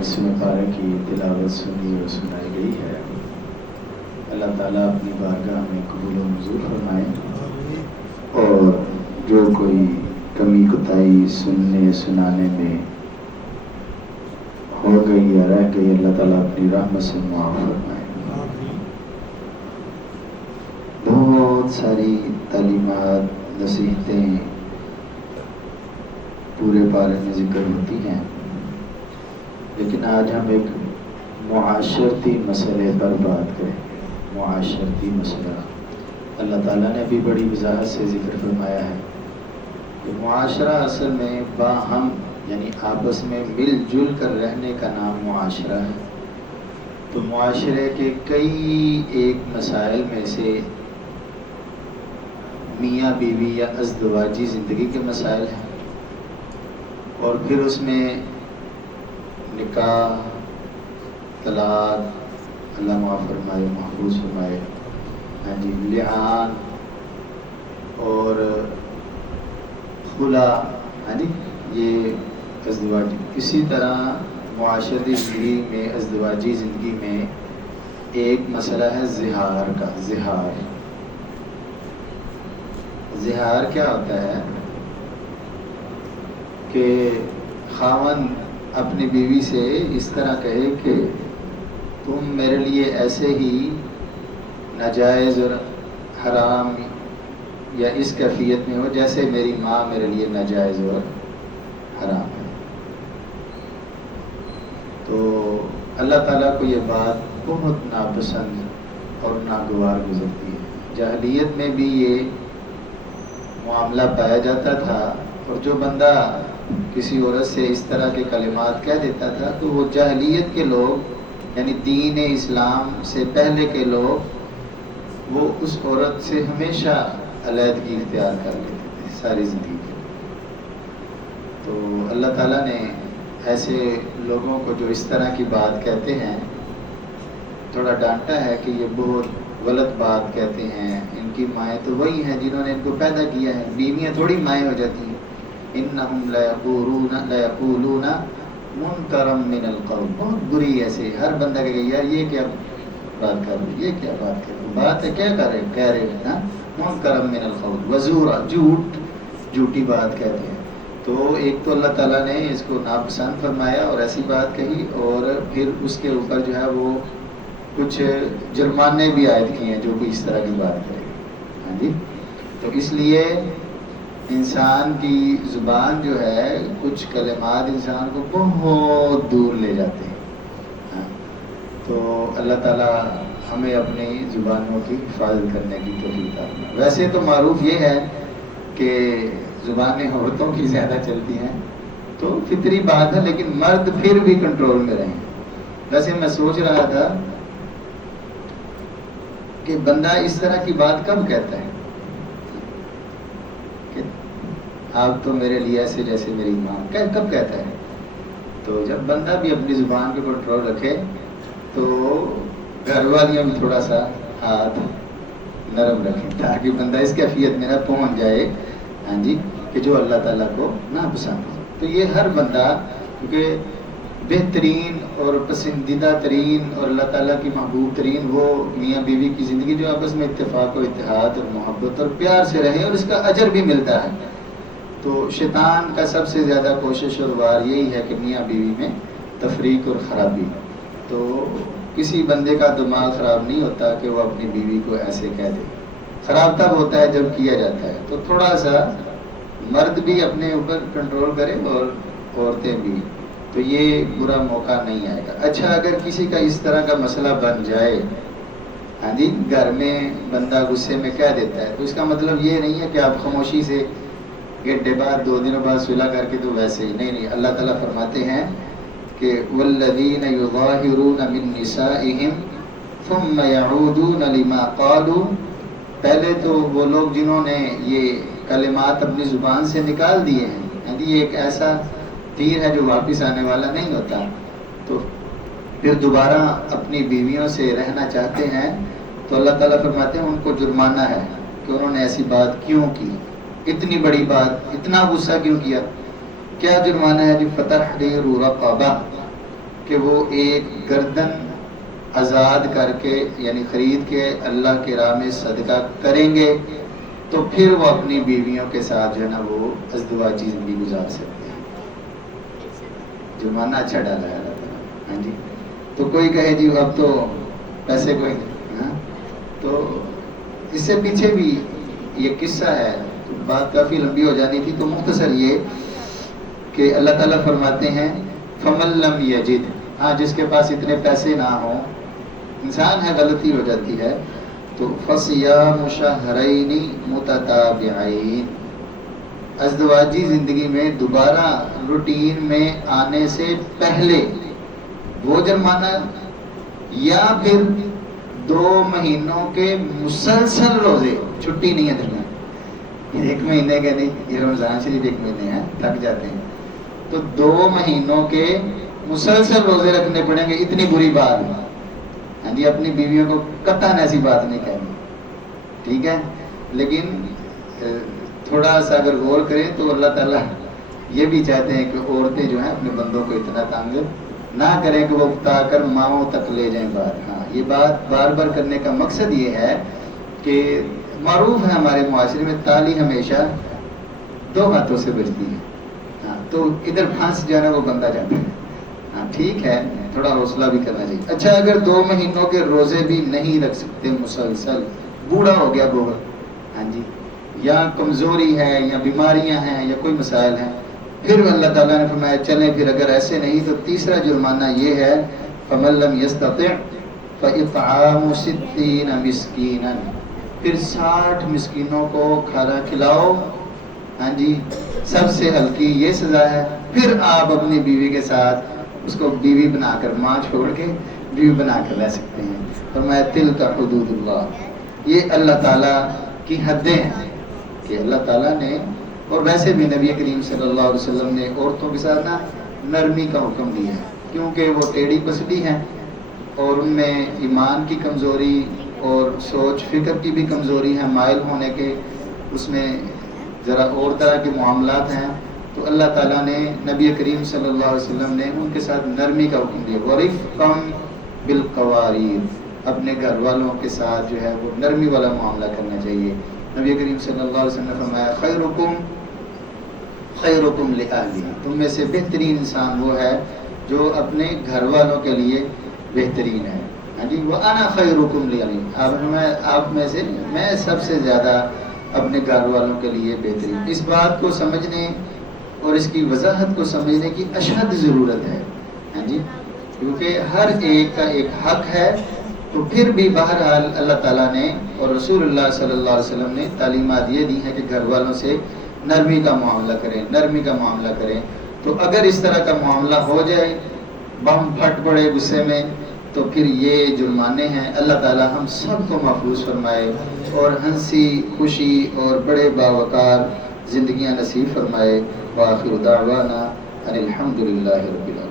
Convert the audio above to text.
इसमें पारे की तिलावत सुनी और सुनाई गई है। अल्लाह ताला अपनी बारगाह में कबूल व मंजूर फरमाए और जो कोई कमी कोताही सुनने सुनाने में हो गई या रह गई, अल्लाह ताला अपनी रहमत से माफ़ फरमाए। बहुत सारी तालीमात नसीहतें पूरे पारे में जिक्र होती हैं, लेकिन आज हम एक मुआशरती मसले पर बात करेंगे। मुआशरती मसला अल्लाह ताला ने भी बड़ी वजाहत से जिक्र फरमाया है कि मुआशरा असल में बाहम यानी आपस में मिलजुल कर रहने का नाम मुआशरा है। तो मुआशरे के कई एक मसाइल में से मियाँ बीवी या अज़दवाजी ज़िंदगी के मसाइल हैं, और फिर उसमें निकाह, तलाक, अल्लाह माफ़ फरमाए, महफूज फरमाए, हाँ जी, लिआन और खुला, हाँ जी, ये अज़दवाजी। इसी तरह मुआशरती ज़िंदगी में, अज़दवाजी ज़िंदगी में एक मसला है ज़िहार का। ज़िहार क्या होता है कि खावंद अपनी बीवी से इस तरह कहे कि तुम मेरे लिए ऐसे ही नाजायज़ और हराम या इस कैफियत में हो जैसे मेरी माँ मेरे लिए नाजायज़ और हराम है। तो अल्लाह ताला को ये बात बहुत नापसंद और नागवार गुजरती है। जाहिलियत में भी ये मामला पाया जाता था, और जो बंदा किसी औरत से इस तरह के कलिमात कह देता था तो वो जाहिलियत के लोग यानी दीन इस्लाम से पहले के लोग वो उस औरत से हमेशा अलहदगी इख्तियार कर लेते थे सारी ज़िंदगी के। तो अल्लाह ताला ने ऐसे लोगों को जो इस तरह की बात कहते हैं थोड़ा डांटा है कि ये बहुत गलत बात कहते हैं। इनकी माएँ तो वही हैं जिन्होंने इनको पैदा किया है, बीवियाँ थोड़ी माएँ हो जाती हैं। इन्नहुम लयक़ूलूना मुनकरम मिनल क़ौल, बहुत बुरी ऐसे हर बंदा कहेगा यार ये क्या बात कर रहे, ये क्या बात कर रहे, बात है क्या कह रहे हैं ना, मुनकरम मिनल क़ौल वज़ूरा, झूठी बात कहते हैं। तो एक तो अल्लाह ताला ने इसको नापसंद फरमाया और ऐसी बात कही, और फिर उसके ऊपर जो है वो कुछ जुर्माने भी आयद किए हैं जो कोई इस तरह की बात करेगा। हाँ जी, तो इसलिए इंसान की ज़ुबान जो है कुछ कलिमात इंसान को बहुत दूर ले जाते हैं। हाँ, तो अल्लाह ताला हमें अपनी ज़ुबानों की हिफाजत करने की तौफीक दें। वैसे तो मारूफ ये है कि ज़ुबानें औरतों की ज़्यादा चलती हैं, तो फितरी बात है, लेकिन मर्द फिर भी कंट्रोल में रहें। वैसे मैं सोच रहा था कि बंदा इस तरह की बात कब कहता है कि आप तो मेरे लिए ऐसे जैसे मेरी माँ, कब कहता है? तो जब बंदा भी अपनी ज़ुबान पे कंट्रोल रखे तो घर वालियाँ भी थोड़ा सा हाथ नरम रखें ताकि बंदा इस कैफियत में ना पहुँच जाए, हाँ जी, कि जो अल्लाह ताला को ना पसंद हो। तो ये हर बंदा, क्योंकि बेहतरीन और पसंदीदा तरीन और अल्लाह ताला की महबूब तरीन वो मियाँ बीवी की ज़िंदगी जो आपस में इत्तेफाक और इत्तेहाद और मोहब्बत और प्यार से रहे, और इसका अजर भी मिलता है। तो शैतान का सबसे ज़्यादा कोशिश और वार यही है कि मियाँ बीवी में तफरीक और ख़राबी। तो किसी बंदे का दिमाग ख़राब नहीं होता कि वो अपनी बीवी को ऐसे कह दे, ख़राब तब होता है जब किया जाता है। तो थोड़ा सा मर्द भी अपने ऊपर कंट्रोल करे और औरतें भी, तो ये बुरा मौका नहीं आएगा। अच्छा, अगर किसी का इस तरह का मसला बन जाए, हाँ जी, घर में बंदा गुस्से में कह देता है, तो इसका मतलब ये नहीं है कि आप खामोशी से घंटे बाद 2 दिनों बाद सुलह करके तो वैसे ही नहीं। अल्लाह ताला फरमाते हैं कि वल्लज़ीना युज़ाहिरून मिन निसाइहिम थुम्मा यऊदून लिमा क़ालू, पहले तो वो लोग जिन्होंने ये कलिमात अपनी ज़ुबान से निकाल दिए हैं, हाँ जी, ये एक ऐसा तीर है जो वापस आने वाला नहीं होता। तो फिर दोबारा अपनी बीवियों से रहना चाहते हैं तो अल्लाह ताला फरमाते हैं उनको जुर्माना है कि उन्होंने ऐसी बात क्यों की, इतनी बड़ी बात, इतना गुस्सा क्यों किया। क्या जुर्माना है जी? फतहरीरु रक़बा, کہ وہ ایک گردن آزاد کر کے یعنی خرید کے اللہ کے راہ میں صدقہ کریں گے تو پھر وہ اپنی بیویوں کے ساتھ جو ہے نا وہ ازدواجی زندگی گزار سکتے ہیں. جرمانہ اچھا ڈالا ہے اللہ تعالیٰ. ہاں جی. تو کوئی کہے جی اب تو پیسے کوئی ہاں، تو اس سے پیچھے بھی یہ قصہ ہے، بات کافی لمبی ہو جانی تھی، تو مختصر یہ کہ اللہ تعالیٰ فرماتے ہیں فَمَن لَّمْ يَجِدْ، ہاں جس کے پاس اتنے پیسے نہ ہوں، انسان ہے غلطی ہو جاتی ہے، تو فَصِيَامُ شَهْرَيْنِ مُتَتَابِعَيْنِ، ازدواجی زندگی میں دوبارہ روٹین میں آنے سے پہلے وہ جرمانہ، یا پھر 2 مہینوں کے مسلسل روزے، چھٹی نہیں ہے درمیان، 1 مہینے کے نہیں، یہ رمضان شریف 1 مہینے ہیں تھک جاتے ہیں، تو 2 مہینوں کے مسلسل روزے رکھنے پڑیں گے. اتنی بری بات ہے. ہاں جی. اپنی بیویوں کو قطعاً ایسی بات نہیں کہنی، ٹھیک ہے، لیکن تھوڑا سا اگر غور کریں تو اللہ تعالیٰ یہ بھی چاہتے ہیں کہ عورتیں جو ہیں اپنے بندوں کو اتنا تنگ نہ کریں کہ وہ اکتا کر ماؤں تک لے جائیں بات. ہاں یہ بات بار بار کرنے کا مقصد یہ ہے کہ معروف ہے ہمارے معاشرے میں تالی ہمیشہ 2 ہاتھوں سے بجتی ہے. ہاں تو ادھر پھانس جانا وہ بندہ جاتا ہے. ہاں ٹھیک ہے، تھوڑا حوصلہ بھی کرنا چاہیے. اچھا اگر 2 مہینوں کے روزے بھی نہیں رکھ سکتے مسلسل، بوڑھا ہو گیا بہت، ہاں جی، یا کمزوری ہے یا بیماریاں ہیں یا کوئی مسائل ہیں، پھر اللہ تعالیٰ نے فرمایا چلیں پھر اگر ایسے نہیں تو تیسرا جرمانہ یہ ہے فَمَن لَّمْ يَسْتَطِعْ فَإِطْعَامُ 60 مِسْكِينًا، پھر 60 مسکینوں کو کھانا کھلاؤ. ہاں جی. سب سے ہلکی یہ سزا ہے. پھر آپ اپنی بیوی کے ساتھ اس کو بیوی بنا کر، ماں چھوڑ کے بیوی بنا کر رہ سکتے ہیں. فرمایا تِلْکَ حُدُودُ اللَّهِ، یہ اللہ تعالیٰ کی حدیں ہیں کہ اللہ تعالیٰ نے، اور ویسے بھی نبی کریم صلی اللہ علیہ وسلم نے عورتوں کے ساتھ نا نرمی کا حکم دیا ہے، کیونکہ وہ ٹیڑھی پسلی ہیں اور ان میں ایمان کی کمزوری اور سوچ فکر کی بھی کمزوری ہے، مائل ہونے کے اس میں ذرا اور طرح کے معاملات ہیں. تو اللہ تعالیٰ نے نبی کریم صلی اللہ علیہ وسلم نے ان کے ساتھ نرمی کا حکم دیا. وَرِفْقًا بِالْقَوَارِيرِ، اپنے گھر والوں کے ساتھ جو ہے وہ نرمی والا معاملہ کرنا چاہیے. نبی کریم صلی اللہ علیہ وسلم نے فرمایا خیرکم خیرکم لأہلہ، تم میں سے بہترین انسان وہ ہے جو اپنے گھر والوں کے لیے بہترین ہے. ہاں جی. وَأَنَا خَيْرُكُمْ لِأَهْلِي، آپ میں سے میں سب سے زیادہ اپنے گھر والوں کے لیے بہترین. اس بات کو سمجھنے اور اس کی وضاحت کو سمجھنے کی اشد ضرورت ہے. ہاں جی. کیونکہ ہر ایک کا ایک حق ہے. تو پھر بھی بہرحال اللہ تعالیٰ نے اور رسول اللہ صلی اللہ علیہ وسلم نے تعلیمات یہ دی ہیں کہ گھر والوں سے نرمی کا معاملہ کریں، نرمی کا معاملہ کریں. تو اگر اس طرح کا معاملہ ہو جائے، بم پھٹ پڑے غصے میں، تو پھر یہ جرمانے ہیں. اللہ تعالیٰ ہم سب کو محفوظ فرمائے اور ہنسی خوشی اور بڑے باوقار زندگیاں نصیب فرمائے. وآخر دعوانا ان الحمد للہ رب العالمین.